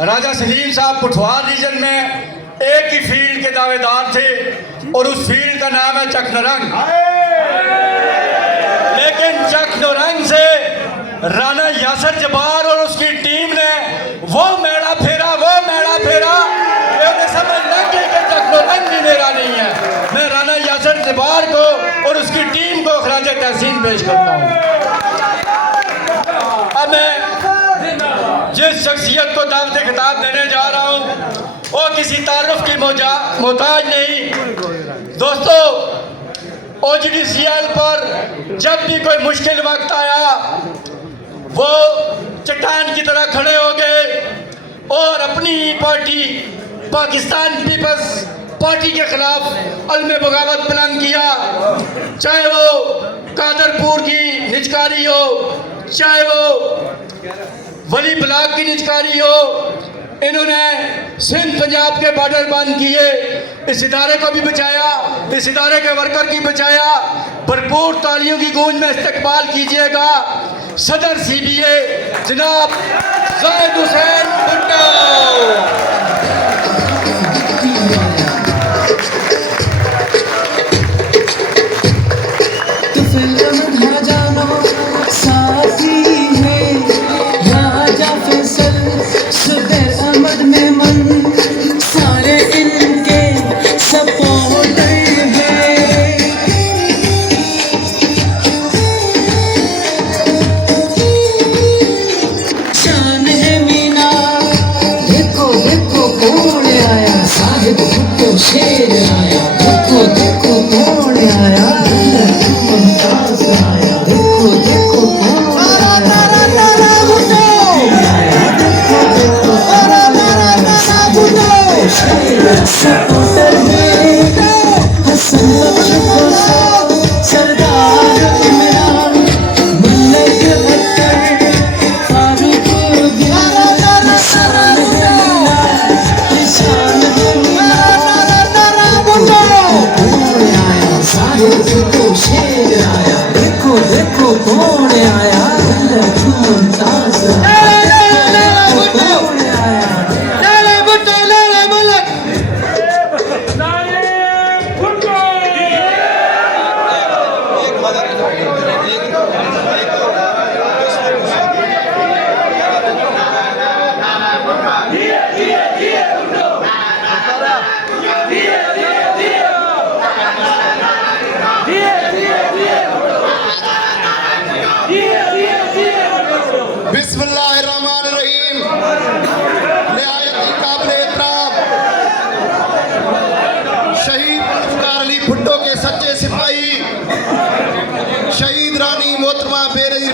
राजा सलीम साहब पुठवार रीजन में एक ही फील्ड के दावेदार थे और उस फील्ड का नाम है चकनरंग। लेकिन चकनरंग से राणा यासर जब्बार और उसकी टीम ने वो मेड़ा फेरा समझना कि चकनरंग भी मेरा नहीं है। मैं राणा यासर जब्बार को और उसकी टीम को खराज तहसीन पेश करता हूँ। अब मैं जिस शख्सियत को दावत खिताब देने जा रहा हूँ वो किसी तारुफ की मोहताज नहीं। दोस्तों, OGDCL पर जब भी कोई मुश्किल वक्त आया वो चट्टान की तरह खड़े हो गए और अपनी पार्टी पाकिस्तान पीपल्स पार्टी के खिलाफ अलम बगावत बुलंद किया। चाहे वो कादरपुर की निचकारी हो, चाहे वो वली ब्लॉक की निचकारी हो, इन्होंने सिंध पंजाब के बॉर्डर बंद किए। इस इदारे को भी बचाया, इस इदारे के वर्कर की बचाया। भरपूर तालियों की गूंज में इस्तकबाल कीजिएगा सदर CBA जनाब जाहिद हुसैन भुट्टो। शेर आया, देखो देखो कौन आया, मुमताज आया, देखो देखो कौन आया, सपोर्टर में हसन बख्श सरदार इमरान मल्लिक अख्तर फारूक शेर आया, देखो देखो कौन आया, मुमताज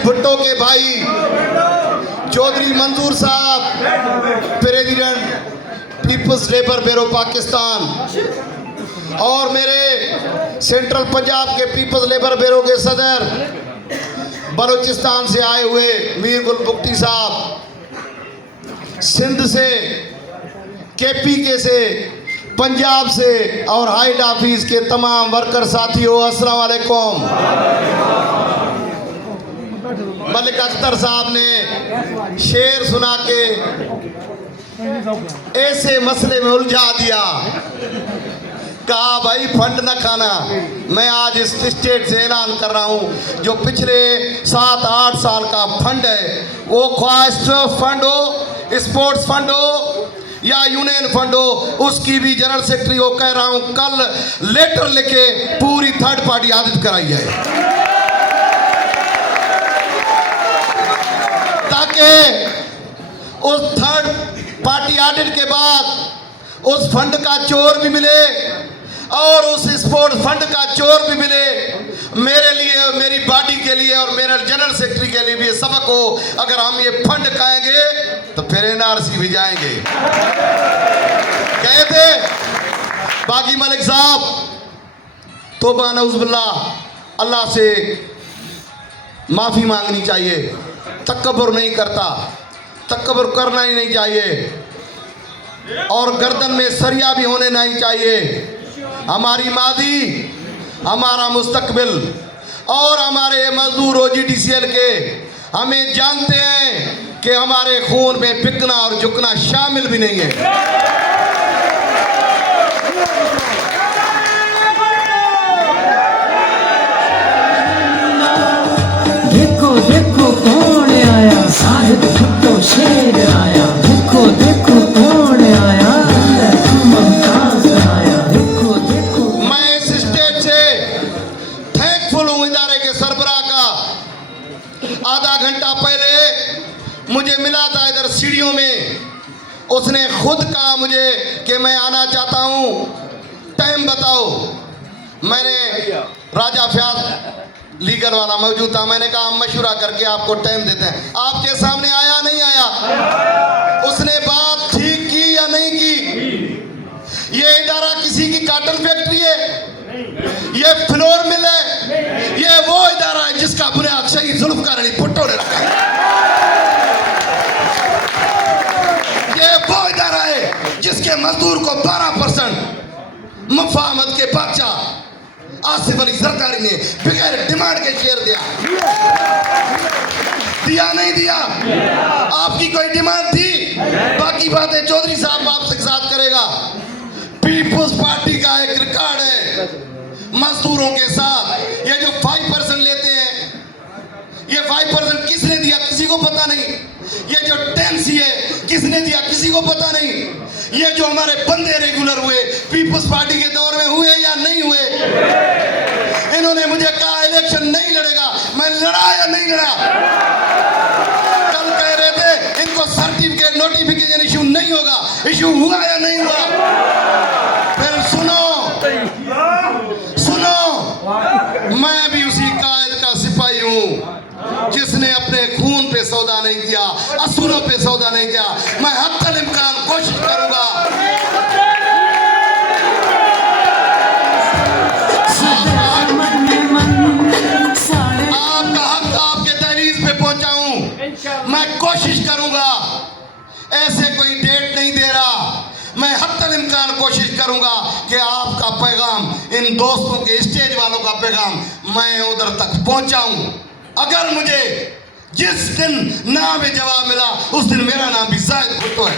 भुट्टो के भाई चौधरी मंजूर साहब, president people's labour bureau Pakistan, और मेरे सेंट्रल पंजाब के पीपल्स लेबर ब्यूरो के सदर बलूचिस्तान से आए हुए मीर गुल बुख्ती साहब, सिंध से, KPK से, पंजाब से और हाइड ऑफिस के तमाम वर्कर साथियों, अस्सलाम वालेकुम। मलिक अख्तर साहब ने शेर सुना के ऐसे मसले में उलझा दिया, कहा भाई फंड न खाना। मैं आज इस स्टेट से ऐलान कर रहा हूं, जो पिछले 7-8 साल का फंड है, वो ख्वाहिश फंड हो, स्पोर्ट्स फंड हो या यूनियन फंड हो, उसकी भी जनरल सेक्रेटरी को कह रहा हूं कल लेटर लिखे पूरी थर्ड पार्टी ऑडिट कराई जाए, ताकि उस थर्ड पार्टी ऑडिट के बाद उस फंड का चोर भी मिले और उस स्पोर्ट्स फंड का चोर भी मिले। मेरे लिए, मेरी पार्टी के लिए और मेरे जनरल सेक्रेटरी के लिए भी सबक हो, अगर हम ये फंड खाएंगे तो फिर NRC भी जाएंगे। कहे थे बागी मलिक साहब, तौबा नऊज़ुबिल्लाह, अल्लाह से माफ़ी मांगनी चाहिए। तकब्बुर नहीं करता, तकब्बुर करना ही नहीं चाहिए और गर्दन में सरिया भी होने नहीं चाहिए। हमारी मादी, हमारा मुस्तकबिल और हमारे मजदूर OGDCL के हमें जानते हैं कि हमारे खून में बिकना और झुकना शामिल भी नहीं है। देखो देखो कौन आया, साहिद भुट्टो शेर आया। देखो देखो कौन आया, मुमताज आया। देखो देखो। मैं इस स्टेज से थैंकफुल हूं इदारे के सरबराह का। आधा घंटा पहले मुझे मिला था इधर सीढ़ियों में, उसने खुद कहा मुझे कि मैं आना चाहता हूं, टाइम बताओ। मैंने राजा फयाज लीगल वाला मौजूद था, मैंने कहा हम मशवरा करके आपको टाइम देते हैं। आपके सामने आया नहीं आया? उसने बात ठीक की या नहीं की? ये इदारा किसी की कॉटन फैक्ट्री है, ये फ्लोर मिल है, ये वो इदारा है जिसका बुनियाद शहीद जुल्फकार अली भुट्टो ने रखा है। ये वो इदारा है जिसके मजदूर को 12% मुफाहमत के बादशाह आसिफ अली जरदारी ने बगैर डिमांड के शेयर दिया नहीं दिया? आपकी कोई डिमांड थी? बाकी बातें चौधरी साहब आपसे साथ करेगा। पीपुल्स पार्टी का एक रिकॉर्ड है मजदूरों के साथ। ये जो 5% लेते हैं, ये 5% किसने दिया किसी को पता नहीं। ये जो 10 है किसने दिया किसी को पता नहीं। ये जो हमारे बंदे रेगुलर हुए पीपुल्स पार्टी के दौर में हुए या नहीं हुए? इन्होंने मुझे कहा इलेक्शन नहीं लड़ेगा, मैं लड़ा या नहीं लड़ा? कल कह रहे थे इनको सर्टिफिकेट नोटिफिकेशन इशू नहीं होगा, इशू हुआ या नहीं हुआ? फिर सुनो, मैं भी उसी कायद का सिपाही हूं जिसने अपने खून पे सौदा नहीं किया, असूलों पे सौदा नहीं किया। मैं हत्तल इम्कान कोशिश करूंगा। आपका हक आपके दहलीज पे पहुंचाऊं, मैं कोशिश करूंगा। ऐसे कोई डेट नहीं दे रहा, मैं हत्तल इम्कान कोशिश करूंगा कि आपका पैगाम, इन दोस्तों के स्टेज वालों का पैगाम मैं उधर तक पहुंचाऊं। अगर मुझे जिस दिन नाम जवाब मिला उस दिन मेरा नाम भी जाहिद भुट्टो है।